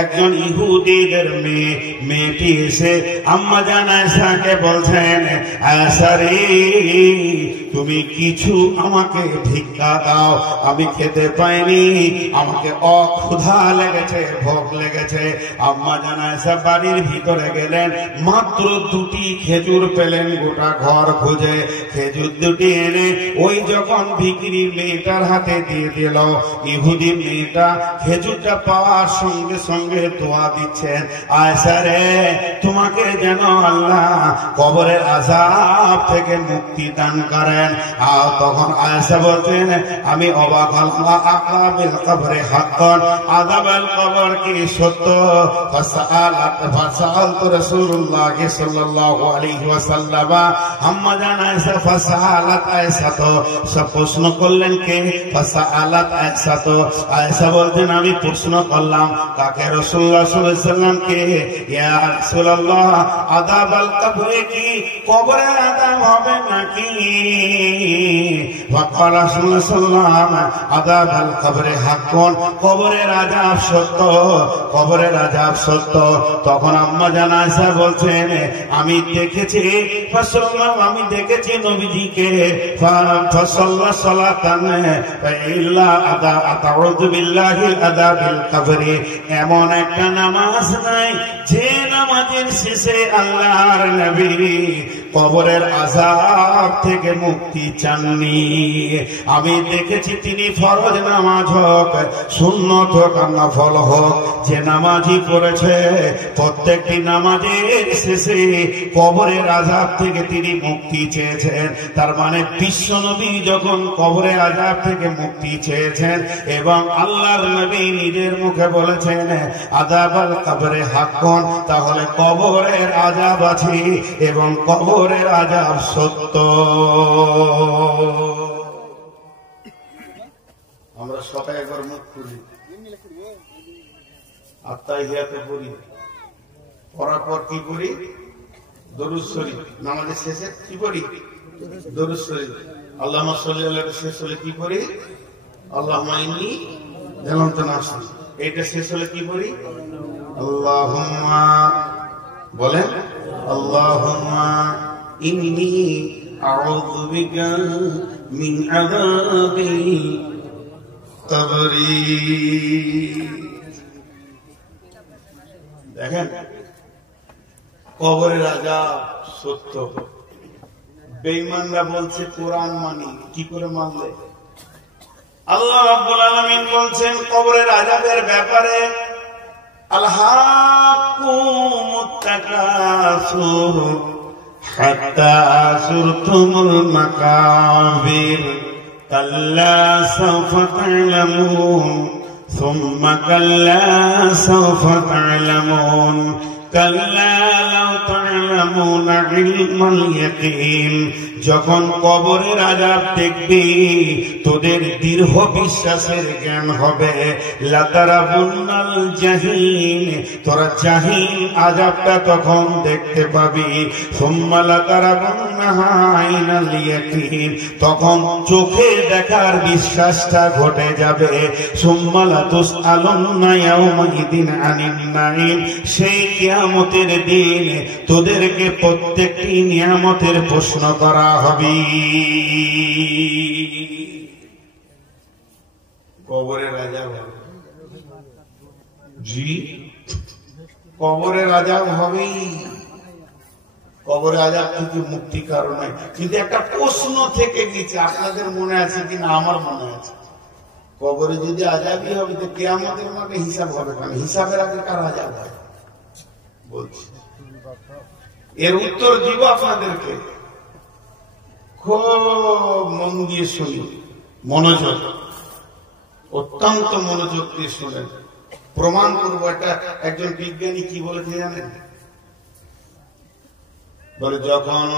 একজন ইহুদিদের মেয়েটি এসে আম্মা জান আয়েশাকে বলছেন, আয়েশা রে, তুমি কিছু আমাকে ভিক্ষা দাও, আমি খেতে পাইনি, আমাকে অক্ষুধা লেগেছে, ভোগ লেগেছে। আম্মা জান আয়েশা বাড়ির ভিতরে গেলেন, মাত্র দুটি খেজুর পেলেন গোটা ঘর খুঁজে। খেজুর দুটি এনে ওই যখন ভিখিরি মেয়েটার হাতে দিয়ে দিল, ইহুদি মেয়েটা খেজুরটা পাওয়ার সঙ্গে সঙ্গে দোয়া দিচ্ছেন, আয়েশা রে, তোমাকে যেন আল্লাহ কবরের আযাব থেকে মুক্তি দান করেন। আর তখন আয়েশা বলছেন, আমি অবাক হলাম, আযাবিল কবরে হাক্কান, আযাবাল কবর কি সত্য? ফাসাআলতু রাসূলুল্লাহ সাল্লাল্লাহু আলাইহি ওয়াসাল্লাম, আম্মা জান আয়েশা ফাসাআলাত আয়েশা, তো সব প্রশ্ন করলেন কে? ফাসাআলাত আয়েশা, তো আয়েশা বলছেন আমি প্রশ্ন করলাম কাকে? রাসূলুল্লাহ সাল্লাল্লাহু আলাইহি ওয়াসাল্লাম কে? ইয়া রাসূলুল্লাহ, আযাবাল কবরে কি কবরের আযাব হবে নাকি? ফাকাল রাসূলুল্লাহ সাল্লাল্লাহু আলাইহি ওয়াসাল্লাম, আযাবাল কবরে হাক্কুন, কবরের আযাব সত্য, কবরের আযাব সত্য। তখন আম্মা জান আয়েশা বলছেন, আমি দেখেছি আমি দেখেছি নবীজিকে ফাসাল্লা সালাতান ইল্লা আতাউযু বিল্লাহিল আযাবিল কবরি, এমন একটা নামাজ নাই যে নামাজের শেষে আল্লাহর নবী কবরের আযাব থেকে মুক্তি চাননি। আমি দেখেছি তিনি ফরজ নামাজ হোক, সুন্নত হোক, নফল হোক, যে নামাজই পড়েছে প্রত্যেকটি নামাজের শেষে কবরের আযাব থেকে তিনি মুক্তি চেয়েছেন। তার মানে বিশ্ব নবী যখন কবরের আযাব থেকে মুক্তি চেয়েছেন এবং আল্লাহর নবী নিজের মুখে বলেছেন আযাবাল কবরে হাক্কুন, তাহলে কবরের আযাব আছে এবং কবরের আযাব সত্য। আমরা সবাই একবার মুখ খুলি, আত্তাহিয়াতে পড়ি, পড়ার পর কি করি? দরুদ শরীফ। নামাজের শেষে কি পড়ি? দরুদ শরীফ। আল্লাহুম্মা সাল্লি আলা, শেষ হলে কি পড়ি? আল্লাহুম্মা ইন্নী যালামতু নাফসি। এটা শেষ হলে কি পড়ি? আল্লাহুম্মা, বলেন, আল্লাহুম্মা ইন্নী আউযু বিকা মিন আযাবিল কবরি। দেখেন, কবরের আযাব সত্য। বেঈমানরা বলছে কোরআন মানি, কি করে মানলে? আল্লাহ রাব্বুল আলামিন বলছেন কবরের আযাবের ব্যাপারে, আলহাকুমুত তাকাসুর হাত্তা যুরতুমুল মাকাবির, কাল্লা সাওফা তা'লামুন সুম্মা কাল্লা সাওফা তা'লামুন, কাল্লা লাউ তা'লামুনা ইলমাল ইয়াকিন। যখন কবরের আযাব দেখবি তোদের দৃঢ় বিশ্বাসের জ্ঞান হবে। লাতারাবুন্নাল জাহিম, তোরা জাহিম আযাবটা তখন দেখতে পাবি। সুম্মা লাতারাবুন্নাহা আইনাল ইয়াকিন, তখন চোখে দেখার বিশ্বাসটা ঘটে যাবে। সুম্মা লাতুসআলুন্না ইয়াওমাইদিন আনিন নাঈম, সেই কিয়ামতের দিন তোদেরকে প্রত্যেকটি নিয়ামতের প্রশ্ন করা হবে। কবরের আযাব হবে, জি, কবরের আযাব হবেই। কবরের আযাব থেকে মুক্তি কারণে। কিন্তু একটা প্রশ্ন থেকে গেছে, আপনাদের মনে আছে কিনা? আমার মনে আছে, কবরে যদি আযাবই হবে তো কিয়ামতের মাঠে হিসাব হবে কেন? হিসাবের আগে কার আযাব হয় বলছি, এর উত্তর দিব আপনাদেরকে। খুব মন দিয়ে শুনি, মনোযোগ, অত্যন্ত মনোযোগ দিয়ে শুনেন, প্রমাণ করবো। এটা একজন বিজ্ঞানী কি বলেছে জানেন? বলে যখন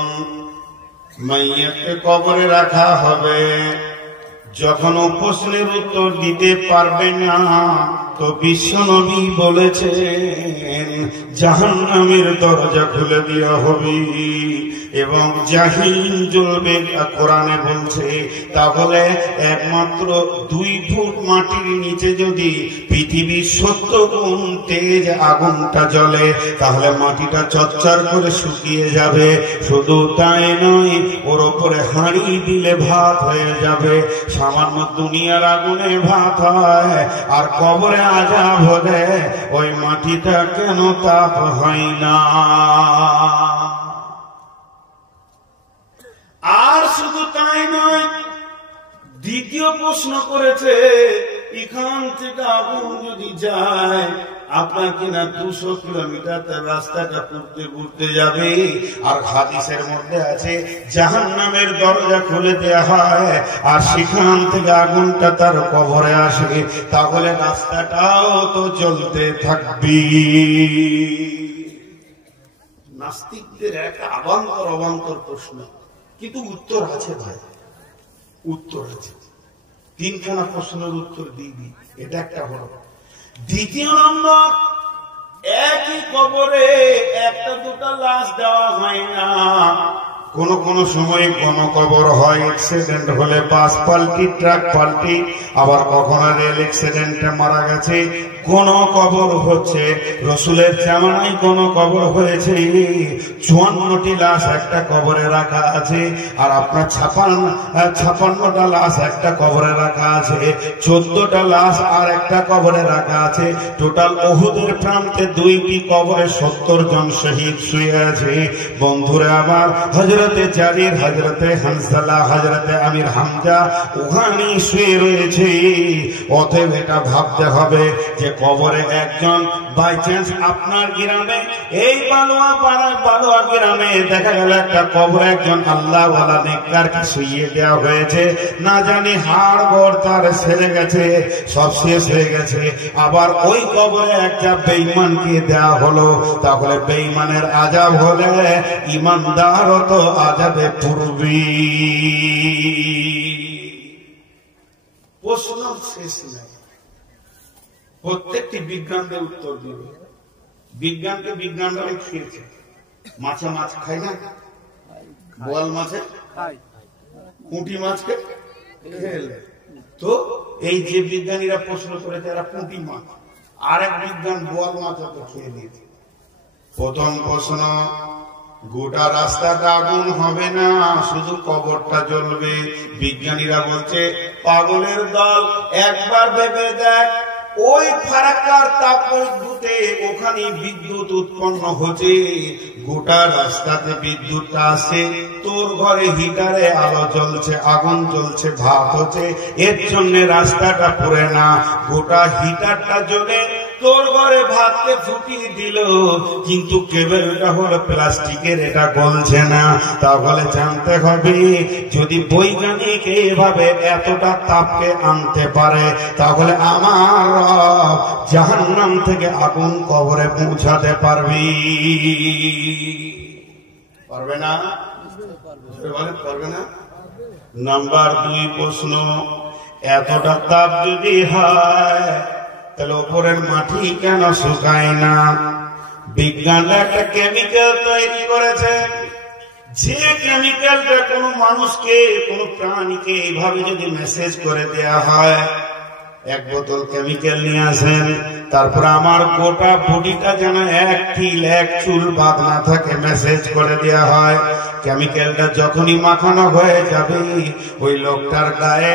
মাইয়াকে কবরে রাখা হবে, যখন প্রশ্নের উত্তর দিতে পারবেন না, তো বিশ্বনবী বলেছেন জাহান্নামের দরজা খুলে দেওয়া হবে। এবং জাহিন জ্বলবে কোরআনে বলছে। তাহলে একমাত্র 2 ফুট মাটির নিচে যদি পৃথিবীর 70 গুণ তেজ আগুনটা জ্বলে তাহলে মাটিটা চচ্চর করে শুকিয়ে যাবে। শুধু তাই নয়, ওর ওপরে হাঁড়ি দিলে ভাত হয়ে যাবে। সামান্য দুনিয়ার আগুনে ভাত হয়, আর কবরে আযাব হলে ওই মাটিটা কেন তাপ হয় না? আর শুধু তাই নয়, দ্বিতীয় প্রশ্ন করেছে, এখান থেকে আগুন যদি যায় আপনার কিনা 200 কিলোমিটার তার রাস্তাটা ঘুরতে ঘুরতে যাবে। আর হাদিসের মধ্যে আছে জাহান্নামের দরজা খুলে দেওয়া হয়, আর সেখান থেকে আগুনটা তার কবরে আসবে। তাহলে রাস্তাটাও তো জ্বলতে থাকবে। নাস্তিকদের এক অবান্তর প্রশ্ন, কিন্তু উত্তর আছে ভাই, উত্তর আছে। 3খানা প্রশ্নের উত্তর দিবি, এটা একটা বড়। দ্বিতীয় নম্বর, একই কবরে 1-2টা লাশ দেওয়া হয় না। কোন সময় কোন কবর হয় অ্যাক্সিডেন্ট হলে বাস পাল্টি, ট্রাক পাল্টি, আবার কখনো রেল অ্যাক্সিডেন্টে মারা গেছে। কোন কবর হচ্ছে রসুলের জামানায় কোন কবর হয়েছে 54টি লাশ একটা কবরে রাখা আছে, আর আপনার 56টা লাশ একটা কবরে রাখা আছে, 14টা লাশ আর একটা কবরে রাখা আছে। টোটাল উহুদের প্রান্তে 2টি কবরে 70 জন শহীদ শুয়ে আছে। বন্ধুরা আমার, হযরতে জারির, হযরতে হানসালা, হযরতে আমির হামজা ওখানে শুয়ে রয়েছে। অতএব এটা ভাবতে হবে যে কবরে একজন বাই চান্স আপনার গ্রামে, এই বালুয়া গ্রামে দেখা গেল একটা কবরে একজন আল্লাহওয়ালা নেককারকে শুইয়ে দেওয়া হয়েছে। না জানি হাড় গোড় তার ছেড়ে গেছে, সব শেষ হয়ে গেছে। আবার ওই কবরে একটা বেঈমানকে দেওয়া হলো। তাহলে বেঈমানের আযাব হলে ঈমানদারও তো আযাবে পূর্বী। প্রশ্ন শেষ নেই, প্রত্যেকটি বিজ্ঞানকে উত্তর দিবে। বিজ্ঞানরা খেয়েছে, মাছ খায় না, বোয়াল মাছে, পুঁটি মাছকে খেলে। তো এই যে বিজ্ঞানীরা প্রশ্ন করেছে এরা পুঁটি মাছ, আরেক বিজ্ঞান বোয়াল মাছ খেয়ে নিয়েছে। প্রথম প্রশ্ন, গোটা রাস্তাটা আগুন হবে না, শুধু কবরটা জ্বলবে। বিজ্ঞানীরা বলছে পাগলের দল, একবার ভেবে দেখ, ওই ফারাক্কার তাপবিদ্যুতে ওখানে বিদ্যুৎ উৎপন্ন হচ্ছে, গোটা রাস্তাতে বিদ্যুৎটা আসে, তোর ঘরে হিটারে আলো জ্বলছে, আগুন জ্বলছে, ভাত হচ্ছে, এর জন্য রাস্তাটা পুড়ে না। গোটা হিটারটা জ্বলে তোর ঘরে ভাতকে ফুটিয়ে দিল, কিন্তু কেবলটা হলো প্লাস্টিকের, এটা গলছে না। তাহলে জানতে হবে, যদি বৈজ্ঞানিক এভাবে এতটা তাপকে আনতে পারে, তাহলে আমার রব জাহান্নাম থেকে আগুন কবরে পৌঁছাতে পারবি? পারবে না? পারবে না। নাম্বার 2 প্রশ্ন, এতটা তাপ যদি হয় তাহলে উপরের মাটি কেন শুকায় না? বিজ্ঞানরা একটা কেমিক্যাল তৈরি করেছে, যে কেমিক্যালটা কোনো মানুষকে, কোনো প্রাণীকে এইভাবে যদি মেসেজ করে দেয়া হয়, 1 বোতল কেমিক্যাল নিয়ে আসেন, তারপর আমার গোটা বডিটা যেন এক তিল এক চুল বাদ না থাকে মেসেজ করে দেয়া হয়। কেমিক্যালটা যখনই মাখানো হয়ে যাবে, ওই লোকটার গায়ে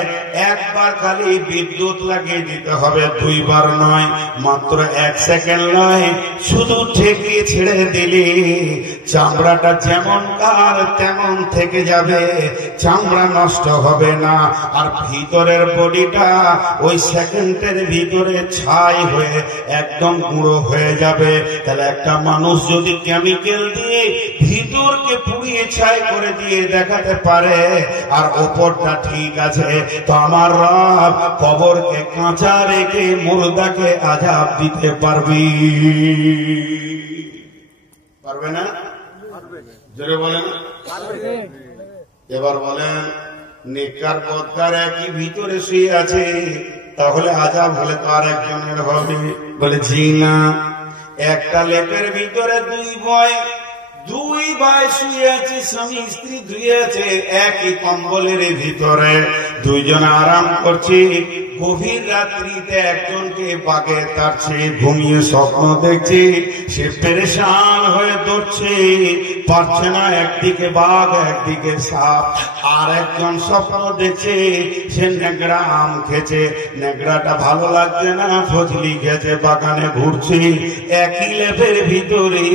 একবার খালি বিদ্যুৎ লাগিয়ে দিতে হবে, 2 বার নয়, মাত্র 1 সেকেন্ড নয়, শুধু ঠেকিয়ে ছেড়ে দিলে চামড়াটা যেমন কার তেমন থেকে যাবে, চামড়া নষ্ট হবে না। আর ভিতরের বডিটা ওই সেকেন্ডের ভিতরে ছাই হয়ে একদম গুঁড়ো হয়ে যাবে। তাহলে একটা মানুষ যদি কেমিক্যাল দিয়ে ভিতরকে পুড়িয়ে ছাই করে দিয়ে দেখাতে পারে, আর ওপরটা ঠিক আছে, তো আমার রব কবরকে কাঁচা রেখে মুর্দাকে আযাব দিতে পারবি? পারবে না? জোরে বলেন। এবার বলেন, নেককার বদকার একই ভিতরে শুয়ে আছে, তাহলে আযাব হলে তো আর একজনের হবে? বলে জি না। একটা লেপের ভিতরে 2 বয়, দুই ভাই শুয়ে আছে, স্বামী স্ত্রী ধুয়ে আছে একই কম্বলের ভিতরে, দুইজন আরাম করছে। গভীর রাত্রিতে একজনকে বাগে তারছে, ঘুমিয়ে স্বপ্ন দেখছে, সে পেরেশান হয়ে ধরছে, পারছে না, একদিকে বাঘ একদিকে সাপ। আর একজন স্বপ্ন দেখছে সে নেগড়া আম খেছে, নেগড়াটা ভালো লাগছে না, ফজলি খেছে, বাগানে ঘুরছে। একই লেপের ভিতরে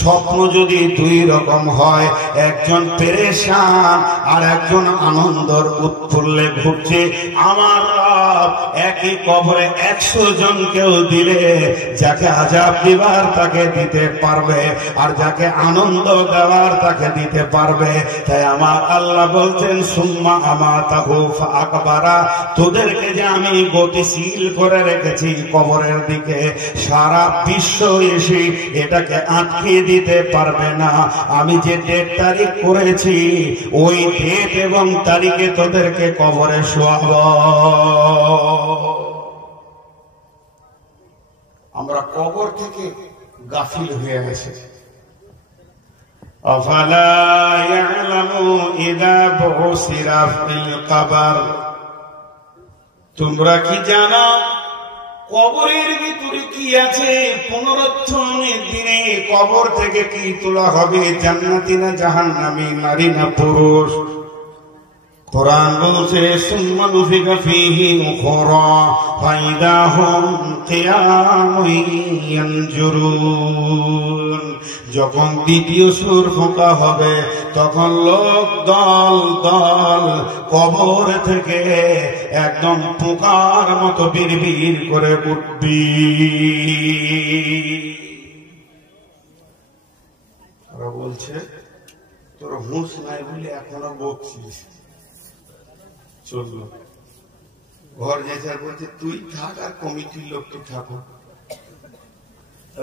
স্বপ্ন যদি দুই রকম হয়, একজন পেরেশান আর একজন আনন্দর উৎফুল্লে ঘুরছে, আমার রব একই কবরে 100 জনকেও দিলে যাকে আযাব দিবার তাকে দিতে পারবে, আর যাকে আনন্দ দেওয়ার তাকে দিতে পারবে। তাই আমার আল্লাহ বলছেন সুম্মা আমাতাহু ফাআকবারা, তোদেরকে যে আমি গতিশীল করে রেখেছি কবরের দিকে, সারা বিশ্ব এসে এটাকে আটকে দিতে পারবে না। আমি যে ডেট তারিখ করেছি ওই ডেট এবং তারিখে তোদেরকে কবরে শোয়াবো। আমরা কবর থেকে গাফিল হয়ে গেছে। আফালা ইয়ালামু ইযা বুসিরা ফিল কবর, তোমরা কি জানো কবরের ভিতরে কি আছে? পুনরুত্থানের দিনে কবর থেকে কি তোলা হবে? জান্নাতি না জাহান্নামী, নারী না পুরুষ? কোরআন বলছে সুম্মা নুফিকা ফীহি উখরা ফাইদা হুম কিয়ামুন ইয়ানজুরুন। যখন দ্বিতীয় সুর ফোঁকা হবে তখন লোক দল দল কবর থেকে একদম পোকার মতো বিড়বিড় করে উঠবি। ওরা বলছে তোর হুঁশ নাই বলে এখনো বকছিস। চললো ঘর যেতে বলছে তুই থাক আর কমিটির লোক তো থাকো,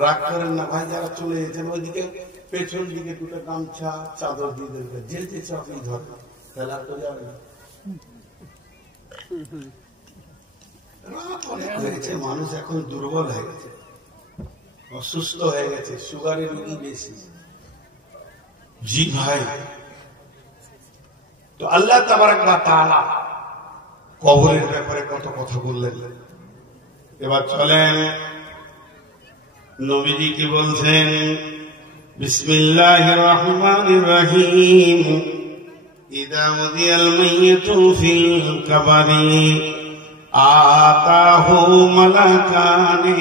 রাগ করেন না ভাই। যারা চলে যেতেন ওইদিকে পেছন দিকে দুটো গামছা চাদর দিয়ে দেবে, যে যেছে আপনি ধরেন, তাহলে আর তো যাবে না। রাত অনেক হয়েছে, মানুষ এখন দুর্বল হয়ে গেছে, অসুস্থ হয়ে গেছে, সুগারের রোগী বেশি। জি ভাই, তো আল্লাহ তাবারাক ওয়া তাআলা কবরের ব্যাপারে কত কথা বললেন। এবার চলেন নবীজি কি বলছেন। বিসমিল্লাহির রহমানির রহিম। ইযা উযিয়াল মাইয়িতু ফিল কবরি আতাহু মালাকানি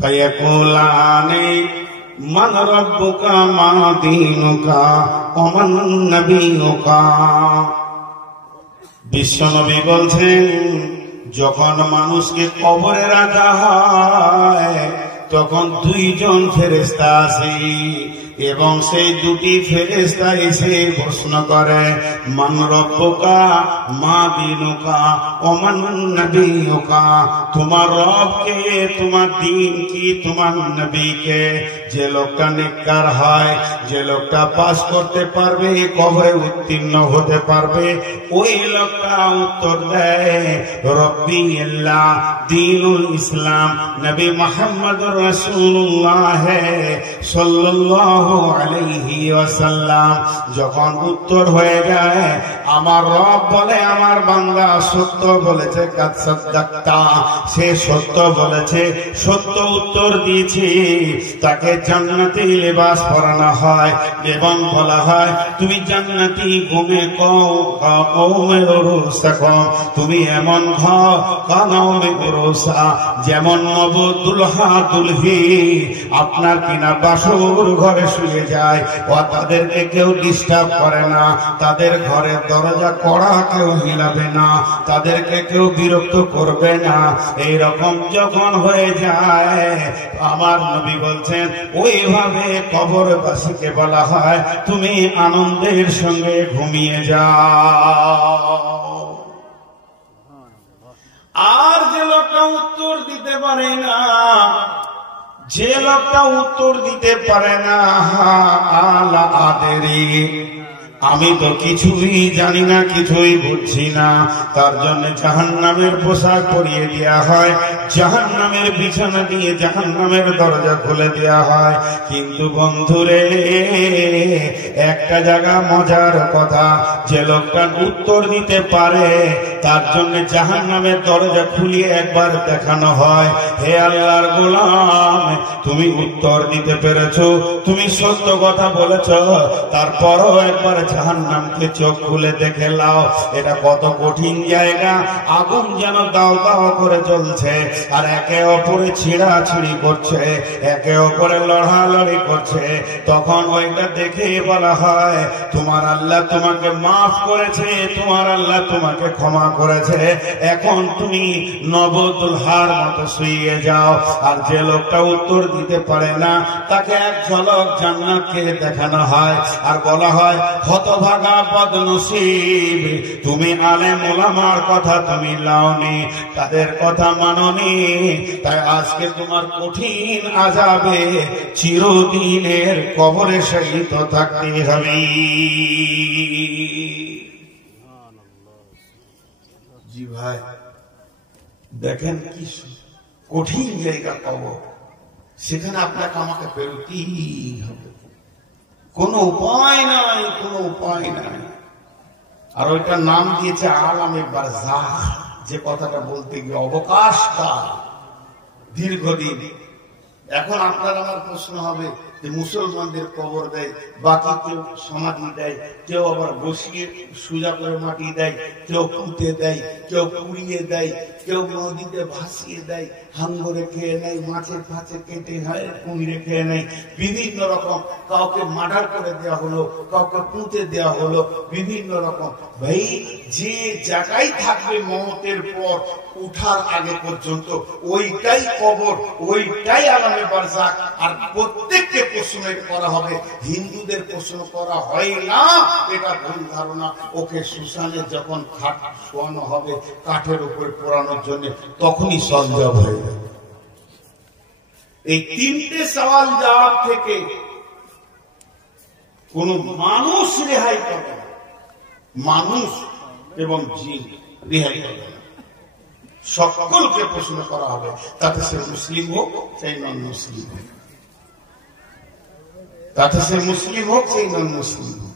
ফায়াকুলানি মান রাব্বুকা মা দীনুকা ওয়া মান নাবিয়ুকা। বিশ্বনবী বলছেন যখন মানুষকে কবরে রাখা হয় তখন দুইজন ফেরেশতা আসে এবং সেই দুটি ফেরেশতা এসে প্রশ্ন করে মান রব্বুকা মা দীনুকা ওয়া মান নাবিয়ুকা, তোমার রব কে, তোমার দ্বীন কি, তোমার নবী কে। যে লোকটা নেককার হয়, যে লোকটা পাস করতে পারবে, কবরে উত্তীর্ণ হতে পারবে, ওই লোকটা উত্তর দেয় রব্বি আল্লাহ দীনুল ইসলাম, নবী মুহাম্মদুর রাসূলুল্লাহ সাল্লাল্লাহু আলাইহি ওয়াসাল্লাম। যখন উত্তর হয়ে যায়, আমার রব বলে আমার বান্দা সত্য বলেছে, কাদ সাদ্দাক্তা, সে সত্য বলেছে, সত্য উত্তর দিয়েছে, তাকে জান্নাতি লিবাস পরানো হয় এবং বলা হয় তুমি জান্নাতি ঘুমে কওমের রুসাকা, তুমি এমন কওমে রুসা যেমন দুলহা দুলহি আপনার কিনা বাসর ঘরে শুয়ে যায়, ও তাদেরকে কেউ ডিস্টার্ব করে না, তাদের ঘরের দরজা কড়া কেউ হিলাবে না, তাদেরকে কেউ বিরক্ত করবে না। এইরকম যখন হয়ে যায়, আমার নবী বলছেন ওইভাবে কবরবাসীকে বলা হয় তুমি আনন্দের সঙ্গে ঘুমিয়ে যাও। আর যে লোকটা উত্তর দিতে পারে না, যে লোকটা উত্তর দিতে পারে না, আলা আদেরি, আমি তো কিছুই জানি না, কিছুই বুঝছি না, তার জন্য জাহান্নামের পোশাক পরিয়ে দেওয়া হয়, জাহান্নামের বিছানা দিয়ে জাহান্নামের দরজা খুলে দেওয়া হয়। কিন্তু বন্ধুরে, একটা জায়গা মজার কথা, যে লোকটা উত্তর দিতে পারে তার জন্য জাহান্নামের দরজা খুলিয়ে একবার দেখানো হয়, হে আল্লাহর গোলাম, তুমি উত্তর দিতে পেরেছো, তুমি সত্য কথা বলেছ, তারপরও একবার জাহান্নামকে চোখ খুলে দেখে লাও। এটা কত কঠিন জায়গা, আগুন যেন দাও দাও করে জ্বলছে, আর একে অপরে ছিঁড়াছিঁড়ি করছে, একে অপরে লড়ালড়ি করছে। তখন ওইটা দেখে বলা হয়, তোমার আল্লাহ তোমাকে মাফ করেছে, তোমার আল্লাহ তোমাকে ক্ষমা করেছে, এখন তুমি নবদুলহার মতো শুয়ে যাও। আর যে লোকটা উত্তর দিতে পারে না তাকে এক ঝলক জান্নাতকে দেখানো হয়, আর বলা হয়, হতভাগা বদনসিব, তুমি আলেম ওলামার কথা তুমি লাওনি, তাদের কথা মাননি, তাই আজকে তোমার কঠিন আযাবে চিরদিনের কবরে শহীদ থাকতে হবে। জি ভাই, দেখেন কি কঠিন জায়গা কবর, সেখানে আপনাকে আমাকে বেরোতেই হবে, কোনো উপায় নাই, কোনো উপায় নাই। আর ওইটার নাম দিয়েছে আলামে বারজাখ, যে কথাটা বলতে গিয়ে অবকাশকাল, দীর্ঘদিন। এখন আপনার আমার প্রশ্ন হবে যে মুসলমানদের কবর দেয়, বাকি কেউ সমাধি দেয়, কেউ আবার বসিয়ে সোজা করে মাটি দেয়, কেউ পুঁতে দেয়, কেউ পুড়িয়ে দেয়, কেউ নদীতে ভাসিয়ে দেয়, হাঙ্গরে খেয়ে নেয়, মাছের ফাঁচে কেটে হয়, কুমিরে খেয়ে নেয়, বিভিন্ন রকম। কাউকে মার্ডার করে দেওয়া হলো, কাউকে পুঁতে দেওয়া হলো, বিভিন্ন রকম। ভাই, যে জায়গায় থাকবে মওতের পর উঠার আগে পর্যন্ত ওইটাই কবর, ওইটাই আলামে বারজাখ। আর প্রত্যেককে প্রশ্ন করা হবে, হিন্দুদের প্রশ্ন করা হয় না, এটা ভুল ধারণা। ওকে শ্মশানে যখন খাট শোয়ানো হবে কাঠের উপরে পোড়ানোর জন্য, তখনই সলজব হয়ে যাবে। এই তিনটে সওয়াল জবাব থেকে কোন মানুষ রেহাই পাবে না, মানুষ এবং জিন রেহাই পাবে না। সকলকে প্রশ্ন করা হবে, তাতে সে মুসলিম হোক চাই নন মুসলিম হোক, তাতে সে মুসলিম হোক চাই নন মুসলিম হোক।